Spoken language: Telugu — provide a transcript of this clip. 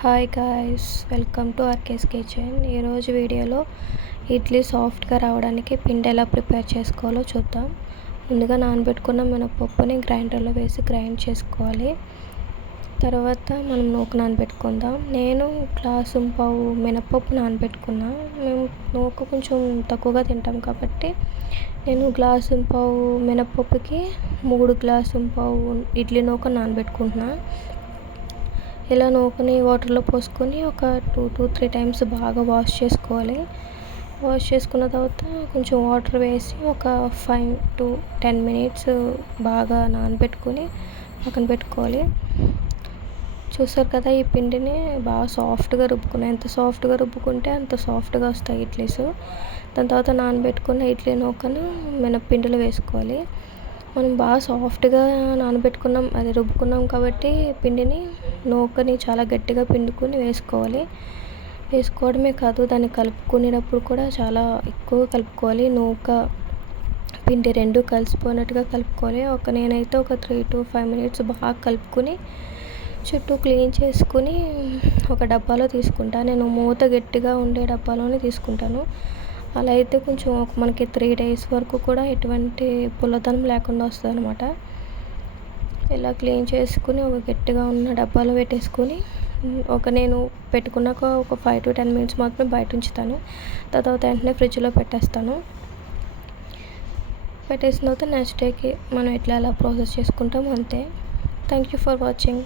Hi guys, welcome to RK's kitchen. ఈరోజు వీడియోలో ఇడ్లీ సాఫ్ట్గా రావడానికి పిండి ఎలా ప్రిపేర్ చేసుకోవాలో చూద్దాం. ముందుగా నానబెట్టుకున్న మినపప్పుని గ్రైండర్లో వేసి గ్రైండ్ చేసుకోవాలి. తర్వాత మనం నూక నానబెట్టుకుందాం. నేను గ్లాసు పావు మినపప్పు నానబెట్టుకున్నా. మేము నూక కొంచెం తక్కువగా తింటాం కాబట్టి నేను గ్లాసు పావు మినపప్పుకి 3 గ్లాసు పావు ఇడ్లీ నూక నానబెట్టుకుంటున్నా. ఇలా నూకని వాటర్లో పోసుకొని ఒక 2 to 3 టైమ్స్ బాగా వాష్ చేసుకోవాలి. వాష్ చేసుకున్న తర్వాత కొంచెం వాటర్ వేసి ఒక 5 to 10 మినిట్స్ బాగా నానబెట్టుకొని పక్కన పెట్టుకోవాలి. చూసారు కదా, ఈ పిండిని బాగా సాఫ్ట్గా రుబ్బుకున్నాను. ఎంత సాఫ్ట్గా రుబ్బుకుంటే అంత సాఫ్ట్గా వస్తాయి ఇడ్లీస్. దాని తర్వాత నానబెట్టుకున్న ఇడ్లీ నూకను మినప్పిండిలో వేసుకోవాలి. మనం బాగా సాఫ్ట్గా నానబెట్టుకున్నాం, అది రుబ్బుకున్నాం కాబట్టి పిండిని నూకని చాలా గట్టిగా పిండుకొని వేసుకోవాలి. వేసుకోవడమే కాదు, దాన్ని కలుపుకునేటప్పుడు కూడా చాలా ఎక్కువ కలుపుకోవాలి. నూక పిండి రెండు కలిసిపోయినట్టుగా కలుపుకోవాలి. నేనైతే ఒక 3 to 5 మినిట్స్ బాగా కలుపుకొని చుట్టూ క్లీన్ చేసుకుని ఒక డబ్బాలో తీసుకుంటాను. నేను మూత గట్టిగా ఉండే డబ్బాలోనే తీసుకుంటాను. అలా అయితే కొంచెం మనకి 3 days వరకు కూడా ఎటువంటి పుల్లదనం లేకుండా వస్తుంది అనమాట. ఇలా క్లీన్ చేసుకుని ఒక గట్టిగా ఉన్న డబ్బాలో పెట్టేసుకొని నేను పెట్టుకున్నాక ఒక 5 to 10 మినిట్స్ మాత్రమే బయట ఉంచుతాను. తర్వాత వెంటనే ఫ్రిడ్జ్లో పెట్టేస్తాను. పెట్టేసిన తర్వాత నెక్స్ట్ డేకి మనం ఎట్లా ప్రాసెస్ చేసుకుంటాం అంతే. Thank you for watching.